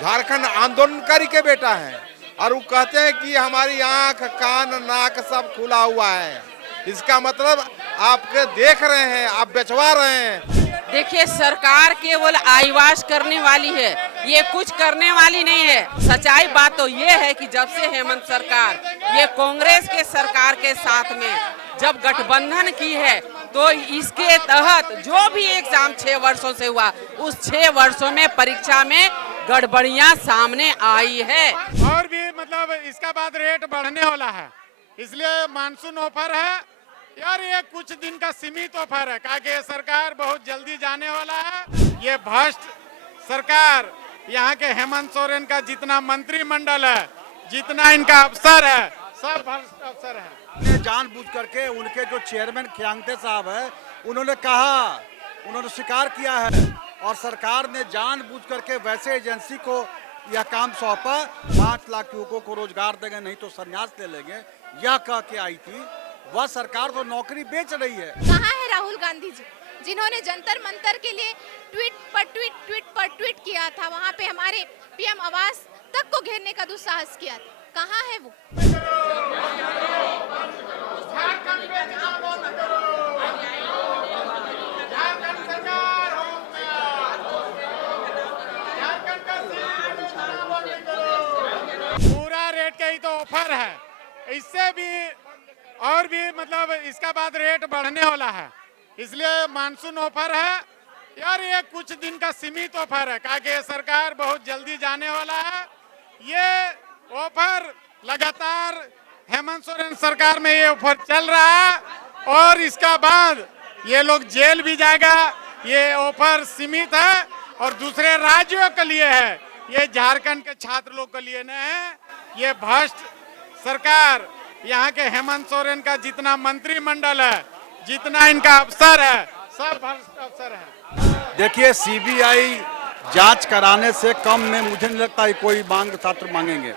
झारखंड आंदोलनकारी के बेटा है और वो कहते हैं कि हमारी आंख कान नाक सब खुला हुआ है। इसका मतलब आपके देख रहे हैं, आप बेचवा रहे हैं। देखिए, सरकार केवल आईवाश करने वाली है, ये कुछ करने वाली नहीं है। सच्चाई बात तो ये है कि जब से हेमंत सरकार ये कांग्रेस के सरकार के साथ में जब गठबंधन की है, तो इसके तहत जो भी एग्जाम 6 वर्षों से हुआ, उस 6 वर्षों में परीक्षा में गड़बड़ियां सामने आई है। और भी मतलब इसका बाद रेट बढ़ने वाला है, इसलिए मानसून ऑफर है यार। ये कुछ दिन का सीमित ऑफर है, कहा कि ये सरकार बहुत जल्दी जाने वाला है। ये भ्रष्ट सरकार, यहाँ के हेमंत सोरेन का जितना मंत्रिमंडल है, जितना इनका अफसर है, सब भ्रष्ट अफसर है। जानबूझ करके उनके जो चेयरमैन खियांगते साहब है, उन्होंने कहा, उन्होंने स्वीकार किया है और सरकार ने जानबूझ करके वैसे एजेंसी को यह काम सौंपा, 5 लाख युवकों को रोजगार देंगे, नहीं तो संन्यास ले लेंगे, यह कह के आई थी। वह सरकार तो नौकरी बेच रही है। कहाँ है राहुल गांधी जी, जिन्होंने जंतर मंतर के लिए ट्वीट पर ट्वीट किया था, वहाँ पे हमारे पीएम आवास तक को घेरने का दुस्साहस किया था, कहाँ है वो? पूरा रेट का ही तो ऑफर है, इससे भी और भी मतलब इसका बाद रेट बढ़ने वाला है, इसलिए मानसून ऑफर है यार। ये कुछ दिन का सीमित ऑफर है, कहा कि ये सरकार बहुत जल्दी जाने वाला है। ये ऑफर लगातार हेमंत सोरेन सरकार में ये ऑफर चल रहा है और इसका बाद ये लोग जेल भी जाएगा। ये ऑफर सीमित है और दूसरे राज्यों के लिए है, ये झारखंड के छात्र लोग के लिए नहीं है। ये भ्रष्ट सरकार, यहाँ के हेमंत सोरेन का जितना मंत्रिमंडल है, जितना इनका अफसर है, सब भ्रष्ट अफसर है। देखिए, सीबीआई जांच कराने से कम में मुझे नहीं लगता है कोई मांग छात्र मांगेंगे।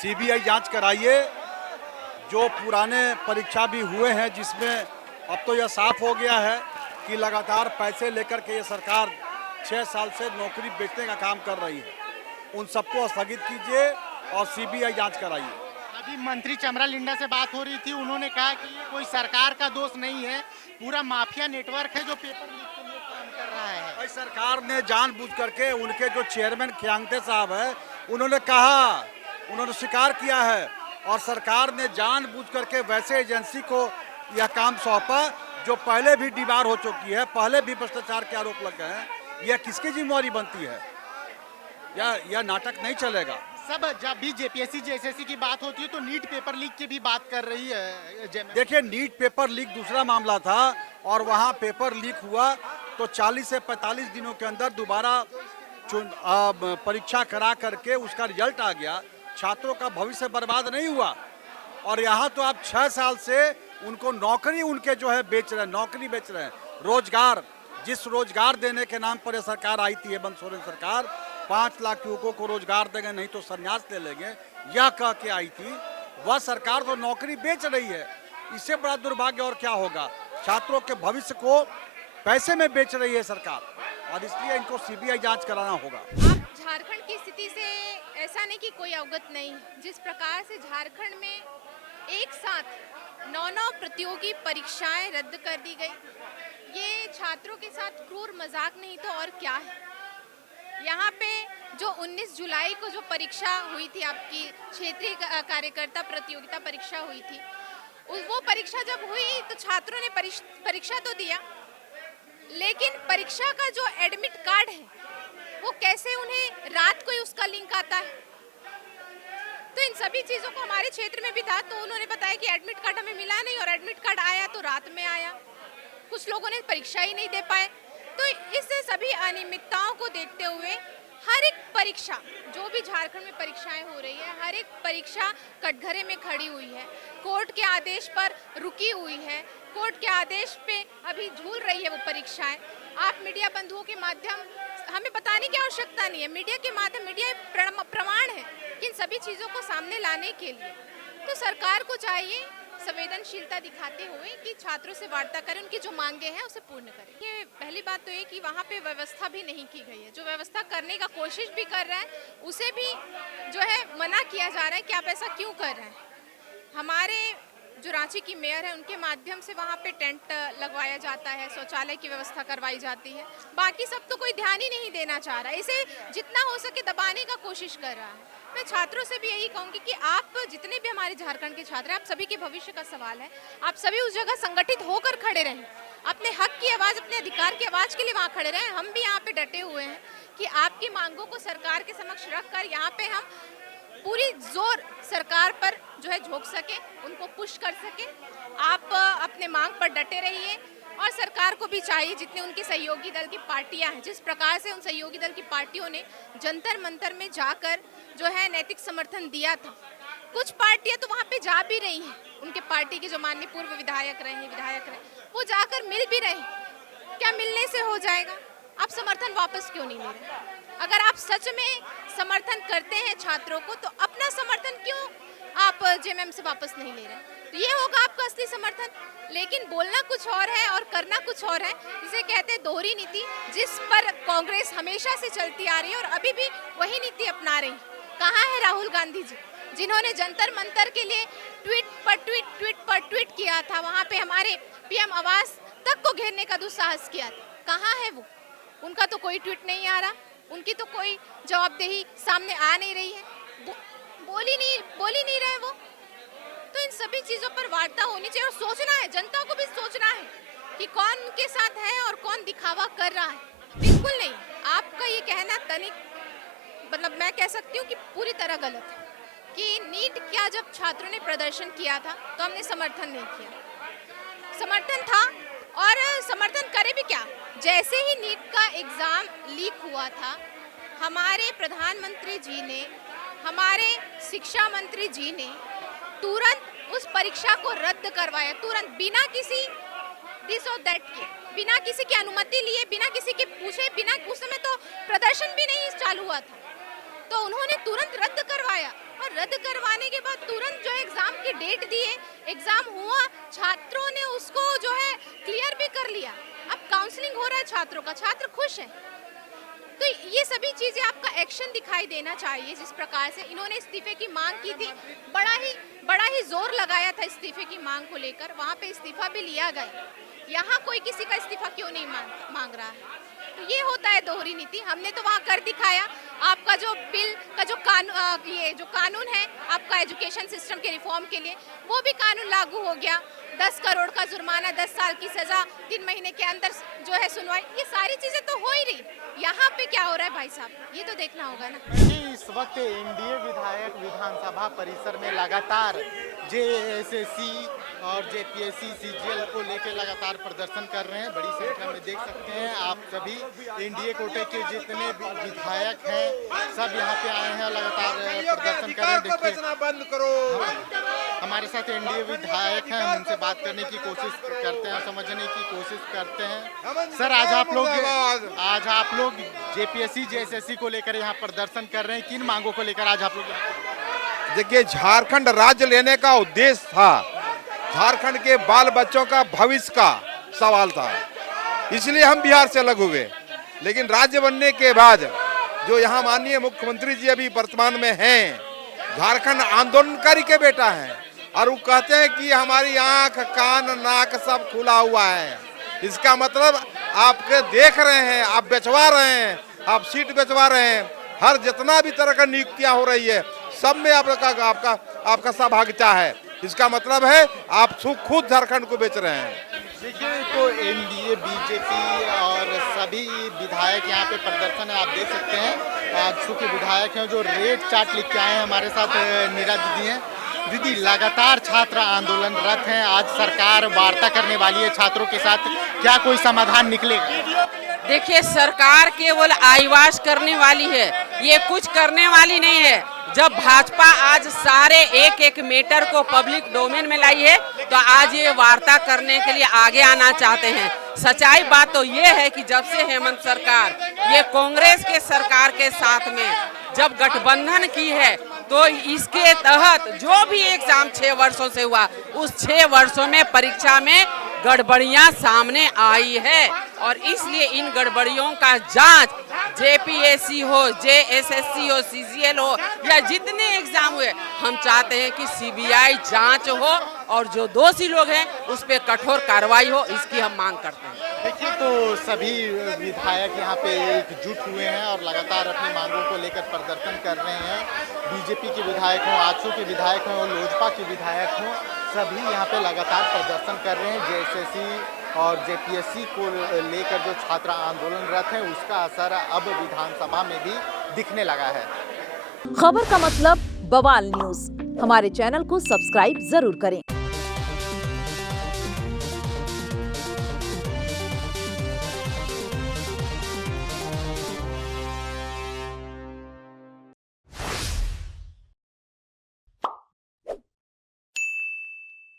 सीबीआई जांच कराइए, जो पुराने परीक्षा भी हुए हैं, जिसमें अब तो यह साफ हो गया है कि लगातार पैसे लेकर के ये सरकार 6 साल से नौकरी बेचने का काम कर रही है। उन सबको स्थगित कीजिए और सीबीआई जांच कराइए। अभी मंत्री चमरा लिंडा से बात हो रही थी, उन्होंने कहा कि ये कोई सरकार का दोष नहीं है, पूरा माफिया नेटवर्क है जो पेपर लीक के लिए काम कर रहा है। भाई, सरकार ने जानबूझ करके उनके जो चेयरमैन खियांगते साहब है, उन्होंने कहा, उन्होंने स्वीकार किया है और सरकार ने जानबूझ करके वैसे एजेंसी को यह काम सौंपा जो पहले भी डीबार हो चुकी है, पहले भी भ्रष्टाचार के आरोप लग गए हैं। यह किसकी जिम्मेवारी बनती है? यह नाटक नहीं चलेगा। सब जब भी जेपीएससी जेएसएससी की बात होती है तो नीट पेपर लीक की भी बात कर रही है। देखिए, नीट पेपर लीक दूसरा मामला था और वहां पेपर लीक हुआ तो 40 से 45 दिनों के अंदर दोबारा परीक्षा करा करके उसका रिजल्ट आ गया। छात्रों का भविष्य बर्बाद नहीं हुआ। और यहाँ तो आप 6 साल से उनको नौकरी उनके जो है बेच रहे हैं, नौकरी बेच रहे हैं। रोजगार, जिस रोजगार देने के नाम पर यह सरकार आई थी, हेमंत सोरेन सरकार, 5 लाख युवकों को रोजगार देंगे, नहीं तो संन्यास ले लेंगे, यह कह के आई थी। वह सरकार तो नौकरी बेच रही है। इससे बड़ा दुर्भाग्य और क्या होगा? छात्रों के भविष्य को पैसे में बेच रही है सरकार और इसलिए इनको सीबीआई जांच कराना होगा। आप झारखंड की स्थिति से ऐसा नहीं कि कोई अवगत नहीं, जिस प्रकार से झारखंड में एक साथ 9 प्रतियोगी परीक्षाएं रद्द कर दी गई, ये छात्रों के साथ क्रूर मजाक नहीं तो और क्या है। यहाँ पे जो 19 जुलाई को जो परीक्षा हुई थी, आपकी क्षेत्रीय कार्यकर्ता प्रतियोगिता परीक्षा हुई थी, वो परीक्षा जब हुई तो छात्रों ने परीक्षा तो दिया, लेकिन परीक्षा का जो एडमिट कार्ड है वो कैसे उन्हें रात को ही उसका लिंक आता है। तो इन सभी चीजों को हमारे क्षेत्र में भी था, तो उन्होंने बताया कि एडमिट कार्ड हमें मिला नहीं और एडमिट कार्ड आया तो रात में आया। कुछ लोगों ने परीक्षा ही नहीं दे पाए। तो इससे सभी अनियमितताओं को देखते हुए हर एक परीक्षा, जो भी झारखंड में परीक्षाएं हो रही है, हर एक परीक्षा कटघरे में खड़ी हुई है, कोर्ट के आदेश पर रुकी हुई है, कोर्ट के आदेश पे अभी झूल रही है वो परीक्षाएं। आप मीडिया बंधुओं के माध्यम, हमें बताने की आवश्यकता नहीं है, मीडिया के माध्यम, मीडिया प्रमाण है कि इन सभी चीज़ों को सामने लाने के लिए तो सरकार को चाहिए, संवेदनशीलता दिखाते हुए कि छात्रों से वार्ता करें, उनकी जो मांगे हैं उसे पूर्ण करें। ये पहली बात तो ये कि वहाँ पे व्यवस्था भी नहीं की गई है। जो व्यवस्था करने का कोशिश भी कर रहा है उसे भी जो है मना किया जा रहा है कि आप ऐसा क्यों कर रहे हैं। हमारे जो रांची की मेयर है उनके माध्यम से वहाँ पे टेंट लगवाया जाता है, शौचालय की व्यवस्था करवाई जाती है, बाकी सब तो कोई ध्यान ही नहीं देना चाह रहा है। इसे जितना हो सके दबाने का कोशिश कर रहा है। मैं छात्रों से भी यही कहूँगी कि आप जितने भी हमारे झारखंड के छात्र हैं, आप सभी के भविष्य का सवाल है। आप सभी उस जगह संगठित होकर खड़े रहें, अपने हक की आवाज़, अपने अधिकार की आवाज़ के लिए वहाँ खड़े रहें। हम भी यहाँ पे डटे हुए हैं कि आपकी मांगों को सरकार के समक्ष रखकर यहाँ पे हम पूरी जोर सरकार पर जो है झोंक सके, उनको पुश कर सके। आप अपने मांग पर डटे रहिए और सरकार को भी चाहिए, जितने उनके सहयोगी दल की पार्टियां हैं, जिस प्रकार से उन सहयोगी दल की पार्टियों ने जंतर मंतर में जाकर जो है नैतिक समर्थन दिया था, कुछ पार्टियां तो वहां पे जा भी रही हैं, उनके पार्टी के जो माननीय पूर्व विधायक रहे वो जाकर मिल भी रहे। क्या मिलने से हो जाएगा? आप समर्थन वापस क्यों नहीं ले रहे? अगर आप सच में समर्थन करते हैं छात्रों को, तो अपना समर्थन क्यों आप जेएमएम से वापस नहीं ले रहे? तो ये होगा आपका असली समर्थन। लेकिन बोलना कुछ और है और करना कुछ और है, जिसे कहते हैं दोहरी नीति, जिस पर कांग्रेस हमेशा से चलती आ रही है और अभी भी वही नीति अपना रही। कहाँ है राहुल गांधी जी, जिन्होंने जंतर मंतर के लिए ट्वीट पर ट्वीट किया था, वहाँ पे हमारे पीएम आवास तक को घेरने का दुस्साहस किया था? कहाँ है वो? उनका तो कोई ट्वीट नहीं आ रहा, उनकी तो कोई जवाबदेही सामने आ नहीं रही है, बोल ही नहीं रहे वो। तो इन सभी चीजों पर वार्ता होनी चाहिए और सोचना है, जनता को भी सोचना है कि कौन उनके साथ है और कौन दिखावा कर रहा है। बिल्कुल नहीं, आपका ये कहना तनिक मतलब मैं कह सकती हूँ कि पूरी तरह गलत है कि नीट क्या जब छात्रों ने प्रदर्शन किया था तो हमने समर्थन नहीं किया। समर्थन था और समर्थन करे भी क्या, जैसे ही नीट का एग्जाम लीक हुआ था, हमारे प्रधानमंत्री जी ने, हमारे शिक्षा मंत्री जी ने तुरंत उस परीक्षा को रद्द करवाया, तुरंत, बिना किसी दिस और दैट के, बिना किसी की अनुमति लिए, बिना किसी के पूछे, बिना, उस समय तो प्रदर्शन भी नहीं चालू हुआ था, तो उन्होंने तुरंत रद्द करवाया। और रद्द करवाने के बाद तुरंत जो एग्जाम की डेट दिए, एग्जाम हुआ, छात्रों ने उसको जो है क्लियर भी कर लिया। अब काउंसलिंग हो रहा है छात्रों का, छात्र खुश हैं। तो ये सभी चीजें आपका एक्शन दिखाई देना चाहिए। जिस प्रकार से इन्होंने इस्तीफे की मांग की थी, बड़ा ही जोर लगाया था इस्तीफे की मांग को लेकर, वहाँ पे इस्तीफा भी लिया गया। यहाँ कोई किसी का इस्तीफा क्यों नहीं मांग रहा है? तो ये होता है दोहरी नीति। हमने तो वहाँ कर दिखाया। आपका जो बिल का जो कानून है आपका एजुकेशन सिस्टम के रिफॉर्म के लिए, वो भी कानून लागू हो गया। 10 करोड़ का जुर्माना, 10 साल की सजा, 3 महीने के अंदर जो है सुनवाई, ये सारी चीजें तो हो ही रही। यहाँ पे क्या हो रहा है भाई साहब, ये तो देखना होगा ना। इस वक्त एनडीए विधायक विधानसभा परिसर में लगातार जेएसएससी और जेपीएससी सीजीएल को लेकर लगातार प्रदर्शन कर रहे हैं। बड़ी संख्या में देख सकते हैं आप सभी एनडीए कोटे के जितने भी विधायक हैं सब यहाँ पे आए हैं, लगातार प्रदर्शन कर रहे हैं। देखिए बंद करो। हमारे साथ एनडीए विधायक हैं, हम उनसे बात करने की कोशिश करते हैं, समझने की कोशिश करते हैं। सर, आज आप लोग जेपीएससी जेएसएससी को लेकर यहाँ प्रदर्शन कर रहे हैं, किन मांगों को लेकर आज आप लोग? देखिए, झारखंड राज्य लेने का उद्देश्य था, झारखंड के बाल बच्चों का भविष्य का सवाल था, इसलिए हम बिहार से अलग हुए। लेकिन राज्य बनने के बाद जो यहाँ माननीय मुख्यमंत्री जी अभी वर्तमान में हैं, झारखंड आंदोलनकारी के बेटा हैं और वो कहते हैं कि हमारी आंख, कान, नाक सब खुला हुआ है। इसका मतलब आप देख रहे हैं, आप बेचवा रहे हैं, आप सीट बेचवा रहे हैं। हर जितना भी तरह का नियुक्तियां हो रही है सब में आपका सहभागिता है। इसका मतलब है आप खुद झारखंड को बेच रहे हैं। देखिए, तो एनडीए, बीजेपी और सभी विधायक यहाँ पे प्रदर्शन है, आप देख सकते हैं। आज के विधायक हैं जो रेड चार्ट लिख के आए हैं। हमारे साथ नीरा दीदी हैं। दीदी, लगातार छात्र आंदोलनरत हैं, आज सरकार वार्ता करने वाली है छात्रों के साथ, क्या कोई समाधान निकलेगा? देखिए, सरकार केवल आईवाश करने वाली है, ये कुछ करने वाली नहीं है। जब भाजपा आज सारे एक मैटर को पब्लिक डोमेन में लाई है, तो आज ये वार्ता करने के लिए आगे आना चाहते हैं। सच्चाई बात तो ये है कि जब से हेमंत सरकार ये कांग्रेस के सरकार के साथ में जब गठबंधन की है, तो इसके तहत जो भी एग्जाम 6 वर्षों से हुआ, उस 6 वर्षों में परीक्षा में गड़बड़ियां सामने आई है और इसलिए इन गड़बड़ियों का जांच जेपीएससी हो, जेएसएससी हो, सीजीएल हो या जितने एग्जाम हुए, हम चाहते हैं कि सीबीआई जांच हो और जो दोषी लोग हैं उस पर कठोर कार्रवाई हो, इसकी हम मांग करते हैं। देखिए, तो सभी विधायक यहाँ पे एकजुट हुए हैं और लगातार अपनी मांगों को लेकर प्रदर्शन कर रहे हैं। बीजेपी के विधायक हों, आजसू के विधायक हों, लोजपा के विधायक हों, सभी यहाँ पे लगातार प्रदर्शन कर रहे हैं। जेएसएससी और जेपीएससी को लेकर जो छात्र आंदोलनरत हैं, उसका असर अब विधानसभा में भी दिखने लगा है। खबर का मतलब बवाल न्यूज, हमारे चैनल को सब्सक्राइब जरूर करें।